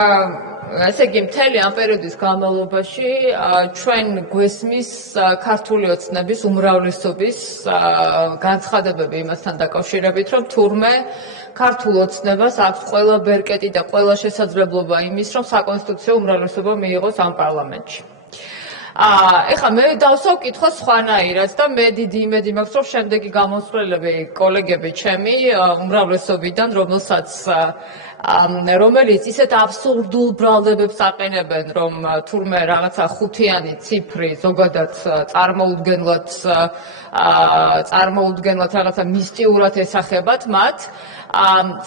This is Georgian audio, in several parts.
ესე იგი, მთელი ამ პერიოდის განმავლობაში ჩვენ გვესმის ქართული ოცნების უმრავლესობის განცხადებები იმასთან დაკავშირებით, რომ თურმე ქართულ ოცნებას აქვს ყველა ბერკეტი და ყველა შესაძლებლობა იმის, რომ საკონსტიტუციო უმრავლესობა მიიღოს ამ პარლამენტში. ეხლა მე დავსვავ კითხვას სხვანაირად და მე დიდი იმედი მაქვს, რომ შემდეგი გამოსვლელები კოლეგები ჩემი უმრავლესობიდან, რომელიც ისეთ აბსურდულ ბრალდებებს აყენებენ, რომ თურმე რაღაცა ხუთიანი ციფრი ზოგადად წარმოუდგენლად რაღაცა მისტიურად ესახებათ მათ,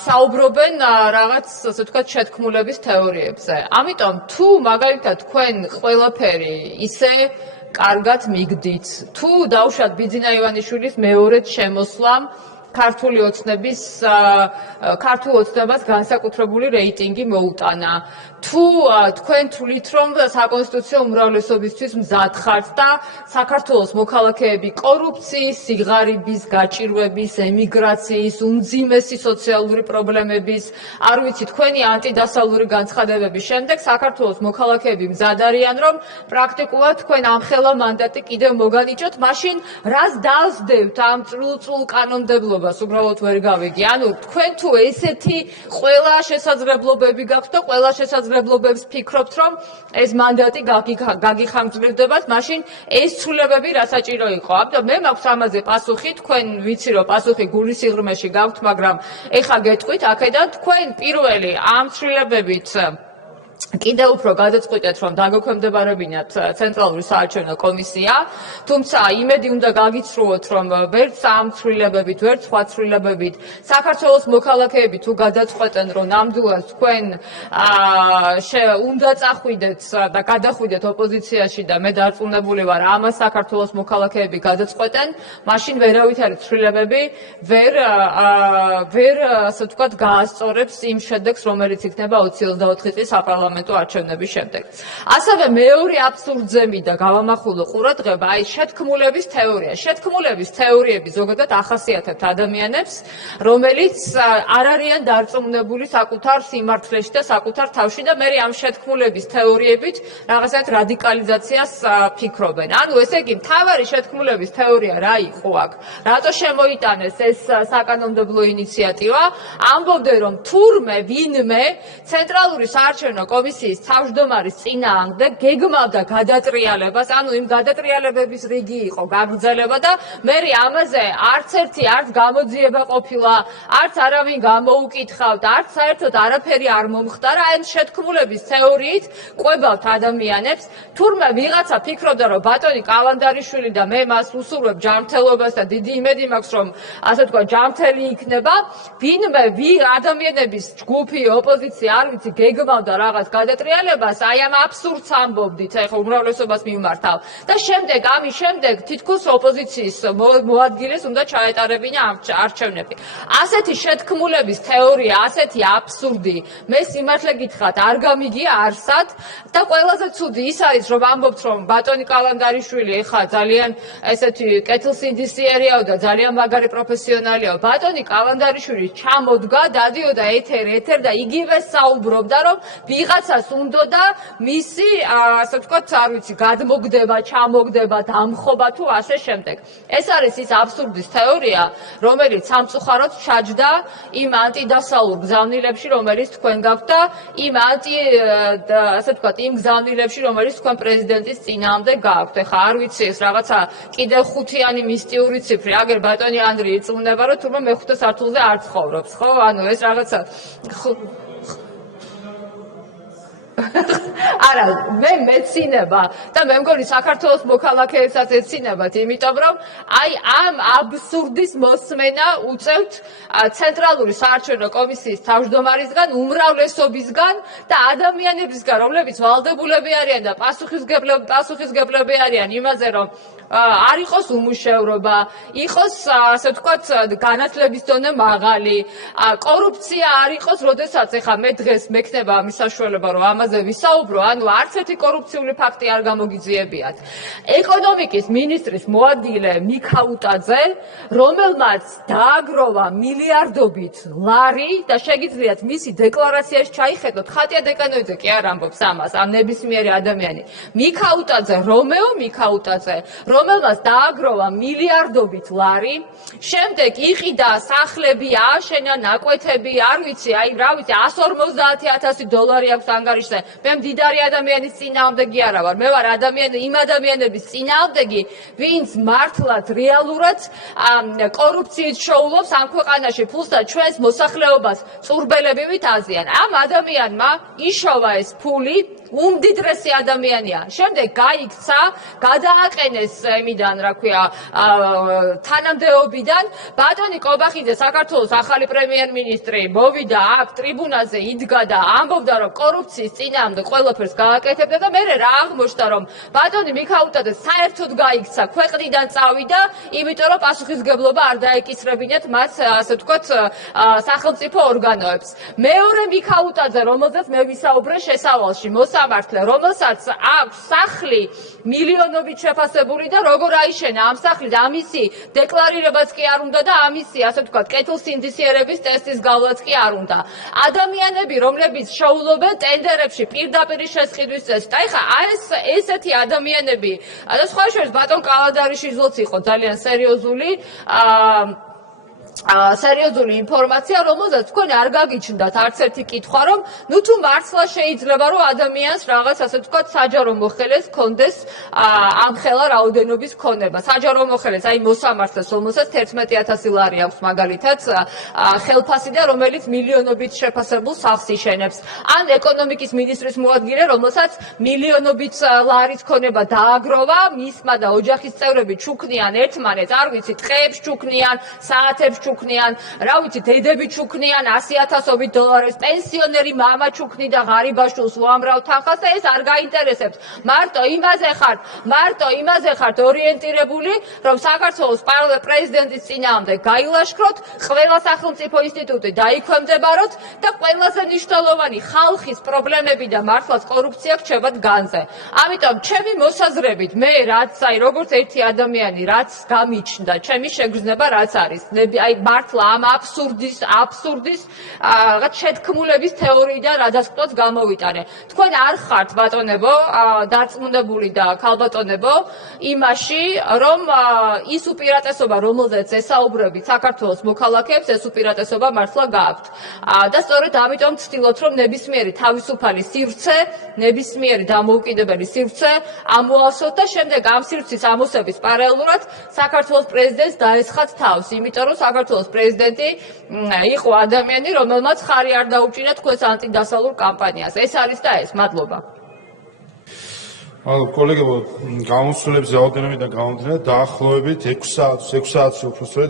საუბრობენ რაღაც, ასე ვთქვათ, შეთქმულების თეორიებზე. ამიტომ თუ მაგალითად თქვენ ყველაფერი ისე კარგად მიგდით, თუ დავუშვათ ბიძინა ივანიშვილის მეორედ შემოსვლამ ქართულ ოცნებას განსაკუთრებული რეიტინგი მოუტანა. თუ თქვენ თვლით, რომ საკონსტიტუციო უმრავლესობისთვის მზად ხართ და საქართველოს მოქალაქეები კორუფციის, სიღარიბის, გაჭირვების, ემიგრაციის, უმძიმესი სოციალური პრობლემების, არ ვიცი, თქვენი ანტიდასავლური განცხადებების შემდეგ საქართველოს მოქალაქეები მზად არიან, რომ პრაქტიკულად თქვენ ამხელა მანდატი კიდევ მოგანიჭოთ, მაშინ რას დავსდევთ ამ წრულ კანონმდებლობას უბრალოდ ვერ გავიგე. ანუ თქვენ თუ ესეთი ყველა შესაძლებლობები გაქვთ და ყველა შესაძლებლობებს ფიქრობთ, რომ ეს მანდატი გაგიხანგრძლივდებათ, მაშინ ეს ცვლილებები რა საჭირო იყო. ამიტომ მე მაქვს ამაზე პასუხი, თქვენ ვიცი რომ პასუხი გულის სიღრმეში გაქვთ, მაგრამ ეხა გეტყვით აქედან თქვენ პირველი ამ ცვლილებებით კიდევ უფრო გადაწყვიტეთ, რომ დაგექვემდებარებინათ ცენტრალური საარჩევნო კომისია, თუმცა იმედი უნდა გაგიცრუოთ, რომ ვერც ამ ცვლილებებით, ვერც სხვა ცვლილებებით საქართველოს მოქალაქეები თუ გადაწყვეტენ, რომ ნამდვილად თქვენ უნდა წახვიდეთ და გადახვიდეთ ოპოზიციაში და მე დარწმუნებული ვარ, ამას საქართველოს მოქალაქეები გადაწყვეტენ, მაშინ ვერავითარი ცვლილებები ვერ ასე ვთქვათ გაასწორებს იმ შედეგს, რომელიც იქნება 2024 წლის საპარლამენტო არჩევნების შემდეგ. ასევე მეორე აბსურდზე მინდა გავამახვილო ყურადღება, აი შეთქმულების თეორია. შეთქმულების თეორიები ზოგადად ახასიათებთ ადამიანებს, რომელიც არ არიან დარწმუნებული საკუთარ სიმართლეში და საკუთარ თავში და მე ამ შეთქმულების თეორიებით რაღაცათ რადიკალიზაციას ფიქრობენ. ანუ ესე იგი, მთავარი შეთქმულების თეორია რა იყო აქ? რატო შემოიტანეს ეს საკანონმდებლო ინიციატივა? ამბობდნენ, რომ თურმე ვინმე ცენტრალური საარჩევნო კომისიის თავმჯდომარის წინააღმდეგ გეგმავდა გადატრიალებას, ანუ იმ გადატრიალებების რიგი იყო გაგრძელება და მე ამაზე არც გამოძიება ყოფილა, არც არავინ გამოუკითხავთ, არც საერთოდ არაფერი არ მომხდარა, ან შეთქმულების თეორიით ყვებავთ ადამიანებს. თურმე ვიღაცა ფიქრობდა, რომ ბატონი კალანდარიშვილი და მე მას უსურვებ ჯანმრთელობას და დიდი იმედი მაქვს, რომ ასე ვთქვათ, ჯანმრთელი იქნება, ვინმე ადამიანების ჯგუფი, ოპოზიცია, არ ვიცი, გეგმავდა რაღაც გადატრიალებას, აი ამ აბსურდს ამბობდით, ეხლა უმრავლესობას მიმართავ. და შემდეგ, ამის შემდეგ თითქოს ოპოზიციის მოადგილეს უნდა ჩაეტარებინა არჩევნები. ასეთი შეთქმულების თეორია, ასეთი აბსურდი, მე სიმართლე გითხრათ, არ გამიგია არსად და ყველაზე ცუდი ის არის, რომ ამბობთ, რომ ბატონი კალანდარიშვილი ეხლა ძალიან ესეთი კეთილსინდისიერიაო და ძალიან მაგარი პროფესიონალიაო. ბატონი კალანდარიშვილი ჩამოდგა, დადიოდა ეთერ და იგივე საუბრობდა, რომ ვიღაცას უნდა მისი, ასე ვთქვათ, არ ვიცი, გადმოგდება, ჩამოგდება, დამხობა თუ ასე შემდეგ. ეს არის ის აბსურდის თეორია, რომელიც სამწუხაროდ ჩაჯდა იმ ანტიდასავლურ გზავნილებში, რომელიც თქვენ გაქვთ და ასე ვთქვათ, იმ გზავნილებში, რომელიც თქვენ პრეზიდენტის წინააღმდეგ გაქვთ. ეხლა არ ვიცი, ეს რაღაცა კიდევ ხუთიანი მისტიური ციფრი, აგერ ბატონი ანდრი იწუნება, რომ თურმე მეხუთე სართულზე არ ცხოვრობს, ხო? ანუ ეს რაღაცა არა, მე მეცინება და მე მგონი საქართველოს მოქალაქეებსაც ეცინებათ, იმიტომ რომ აი ამ აბსურდის მოსმენა უწევთ ცენტრალური საარჩევნო კომისიის თავმჯდომარისგან, უმრავლესობისგან და ადამიანებისგან, რომლებიც ვალდებულები არიან და პასუხისმგებლები არიან იმაზე, რომ არ იყოს უმუშევრობა, იყოს, ასე ვთქვათ, განათლების დონე მაღალი, კორუფცია არ იყოს, როდესაც ეხა მე დღეს მექნება ამის საშუალება, რომ ამაზე ფაქტებზე ვისაუბრო, ანუ არც ერთი კორუფციული ფაქტი არ გამოგიძიებიათ. ეკონომიკის მინისტრის მოადგილე მიქაუტაძე, რომელმაც დააგროვა მილიარდობით ლარი და შეგიძლიათ მისი დეკლარაციაში ჩაიხედოთ, ხატია დეკანოიძე კი არ ამბობს ამას, ამ ნებისმიერი ადამიანი. მიქაუტაძე, რომეო მიქაუტაძე, რომელმაც დააგროვა მილიარდობით ლარი, შემდეგ იყიდა სახლები, ააშენა ნაკვეთები, არ ვიცი, აი რა ვიცი, 150,000 დოლარი აქვს ანგარიშზე. მე მდიდარი ადამიანის წინააღმდეგი არა ვარ, მე ვარ იმ ადამიანების წინააღმდეგი, ვინც მართლაც რეალურად კორუფციით შოულობს ამ ქვეყანაში ფულს და ჩვენს მოსახლეობას წურბელებივით აზიან. ამ ადამიანმა იშოვა ეს ფული, უმდიდრესი ადამიანია. შემდეგ გაიქცა, გადააყენეს იმიდან, რა ქვია, თანამდებობიდან. ბატონი კობახიძე, საქართველოს ახალი პრემიერ-მინისტრი, მოვიდა აქ ტრიბუნაზე, იდგა და ამბობდა, რომ კორუფციის წინააღმდეგ ყველაფერს გააკეთებდა და მერე რა აღმოჩნდა, რომ ბატონი მიქაუტაძე საერთოდ გაიქცა, ქვეყნიდან წავიდა, იმიტომ რომ პასუხისმგებლობა არ დაეკისრებინათ მას, ასე ვთქვათ, სახელმწიფო ორგანოებს. მეორე მიქაუტაძე, რომელზეც მე ვისაუბრე შესავალში, მოსამართლე, რომელსაც აქვს სახლი მილიონობით შეფასებული და როგორ აიშენა ამ სახლის, ამისი დეკლარირებაც კი არ უნდა და ამისი, ასე ვთქვათ, კეთილსინდისიერების ტესტის გავლაც კი არ უნდა. ადამიანები, რომლებიც შოულობენ ტენდერებში პირდაპირ შესყიდვის წესით. აი ხა ესეთი ადამიანები, და სხვა შორის ბატონ კალადარიშვილიც იყო ძალიან სერიოზული ინფორმაცია, რომელზეც თქვენ არ გაგიჩნდათ არც ერთი კითხვა, რომ ნუ თუ მართლა შეიძლება, რომ ადამიანს რაღაც, ასე ვთქვათ, საჯარო მოხელეს კონდეს ამხელა რაოდენობის ქონება. საჯარო მოხელეს, აი მოსამართლეს, რომელსაც 11,000 ლარი აქვს მაგალითად ხელფასი და რომელიც მილიონობით შეფასებულ სახლს იშენებს. ან ეკონომიკის მინისტრის მოადგილე, რომელსაც მილიონობით ლარის ქონება დააგროვა, მისმა და ოჯახის წევრები ჩუქნიან ერთმანეთს, არ ვიცი, ტყეებს ჩუქნიან, საათებს ჩუქნიან, რა ვიცი, დედები ჩუქნიან 100,000 დოლარებს, პენსიონერი მამა ჩუქნიდა ღარიბაშვილს უამრავ თანხას და ეს არ გაინტერესებს. მარტო იმაზე ხართ ორიენტირებული, რომ საქართველოს პრეზიდენტის წინააღმდეგ გაილაშქროთ, ყველა სახელმწიფო ინსტიტუტი დაიქვემდებაროთ და ყველაზე მნიშვნელოვანი ხალხის პრობლემები და მართლაც კორუფცია გრჩებათ განზე. ამიტომ ჩემი მოსაზრებით, მე რაც აი როგორც ერთი ადამიანი, რაც გამიჩნდა, ჩემი შეგრძნება რაც არის, აი მართლა ამ აბსურდის რაღაც შეთქმულების თეორიიდან რადასკვნაც გამოვიტანე. თქვენ არ ხართ ბატონებო დარწმუნებული და ქალბატონებო იმაში, რომ ის უპირატესობა, რომელზეც ესაუბრებით საქართველოს მოქალაქეებს, ეს უპირატესობა მართლა გააქვთ. და სწორედ ამიტომ ვცდილობთ, რომ ნებისმიერი თავისუფალი სივრცე, ნებისმიერი დამოუკიდებელი სივრცე ამოავსოთ და შემდეგ ამ სივრცის ამოსების პარალელურად საქართველოს პრეზიდენტს დაესხათ თავს, იმიტომ რომ საქართველოს პრეზიდენტი იყო ადამიანი, რომელმაც ხარი არ დაუჭირა თქვენს ანტიდასალურ კამპანიას. ეს არის და ეს. მადლობა. კოლეგებო, გამოსვლების რაოდენობიდან გამომდინარე, დაახლოებით 6 საათი უფრო სწორედ